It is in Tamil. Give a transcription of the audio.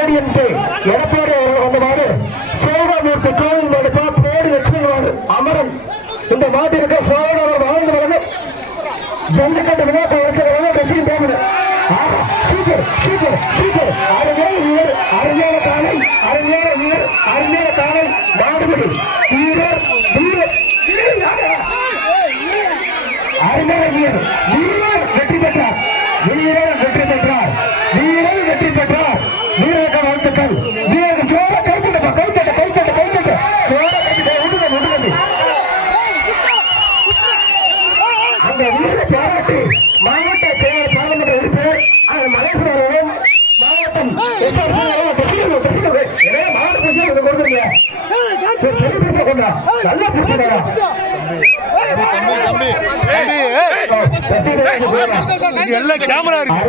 ஏடிஎம்கே எடப்பாடி அவர்கள் வந்தவாறு சோழமூர்த்தி கோவில் மாடுப்பா பேடி லட்சுமி அமரன் இந்த மாட்டிற்கு சோழன் அவர் வாழ்ந்து வரது ஜல்லிக்கட்டு விழாக்க வச்சுக்கிறாங்க ரசிகம் பேமன் சூப்பர் சூப்பர் சூப்பர் அருமையான காலை அருமையான வீரர் அருமையான காலை நாடுபடி வீரர் வீரர் அருமையான வீரர் வீரர் வெற்றி பெற்றார் வீரர் வெற்றி பெற்றார் வீரர் வெற்றி பெற்றார் வீரருக்கு வாழ்த்துக்கள் வீரருக்கு சோழ கைத்தட்ட கைத்தட்ட கைத்தட்ட கைத்தட்ட சோழ கைத்தட்ட விடுங்க அந்த வீர பாராட்டி மாவட்ட செயலர் பாராளுமன்ற உறுப்பினர் மலேஸ்வரம் மாவட்டம் நல்லா எல்லாம் கேமரா இருக்கு.